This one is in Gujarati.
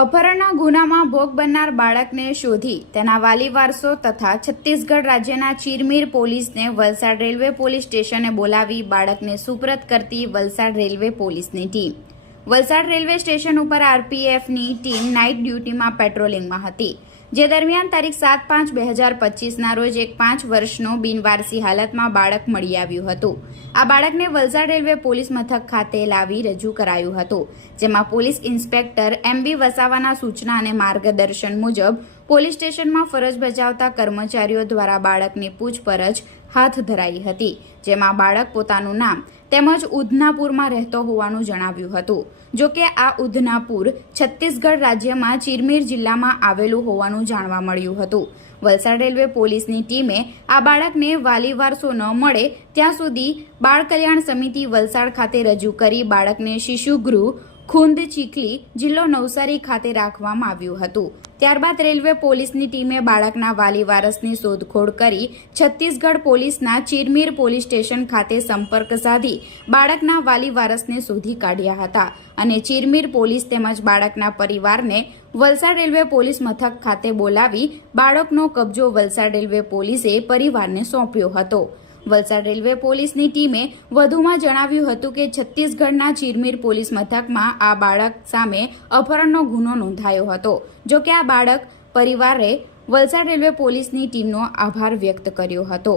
અપહરણના ગુનામાં ભોગ બનનાર બાળકને શોધી, તેના વાલી વારસો તથા છત્તીસગઢ રાજ્યના ચીરમીર પોલીસને વલસાડ રેલવે પોલીસ સ્ટેશને બોલાવી બાળકને સુપ્રત કરતી વલસાડ રેલવે પોલીસની ટીમ. વલસાડ રેલવે સ્ટેશન ઉપર આરપીએફની ટીમ નાઇટ ડ્યુટીમાં પેટ્રોલિંગમાં હતી. જે દરમિયાન તારીખ સાત પાંચ બે હજાર પચીસના રોજ એક પાંચ વર્ષનો બિનવારસી હાલતમાં બાળક મળી આવ્યું હતું. આ બાળકને વલસાડ રેલવે પોલીસ મથક ખાતે લાવી રજૂ કરાયું હતું, જેમાં પોલીસ ઇન્સ્પેક્ટર એમ બી વસાવાના સૂચના અને માર્ગદર્શન મુજબ પોલીસ સ્ટેશનમાં ફરજ બજાવતા કર્મચારીઓ દ્વારા બાળકની પૂછપરછ હાથ ધરાઈ હતી, જેમાં બાળક પોતાનું નામ તેમજ ઉધનાપુરમાં રહેતો હોવાનું જણાવ્યું હતું. જો કે આ ઉધનાપુર છત્તીસગઢ રાજ્યમાં ચીરમીર જિલ્લામાં આવેલું હોવાનું જાણવા મળ્યું હતું. વલસાડ રેલવે પોલીસની ટીમે આ બાળકને વાલી વારસો ન મળે ત્યાં સુધી બાળ કલ્યાણ સમિતિ વલસાડ ખાતે રજૂ કરી બાળકને શિશુગૃહ ખુંદ ચીખલી જિલ્લો નવસારી ખાતે રાખવામાં આવ્યું હતું. ત્યારબાદ રેલવે પોલીસની ટીમે બાળકના વાલી વારસની શોધખોળ કરી છત્તીસગઢ પોલીસના ચીરમીર પોલીસ સ્ટેશન ખાતે સંપર્ક સાધી બાળકના વાલી વારસને શોધી કાઢ્યા હતા અને ચીરમીર પોલીસ તેમજ બાળકના પરિવારને વલસાડ રેલવે પોલીસ મથક ખાતે બોલાવી બાળકનો કબજો વલસાડ રેલવે પોલીસે પરિવારને સોંપ્યો હતો. વલસાડ રેલવે પોલીસની ટીમે વધુમાં જણાવ્યું હતું કે છત્તીસગઢના ચીરમીર પોલીસ મથકમાં આ બાળક સામે અપહરણનો ગુનો નોંધાયો હતો. જો કે આ બાળક પરિવારે વલસાડ રેલવે પોલીસની ટીમનો આભાર વ્યક્ત કર્યો હતો.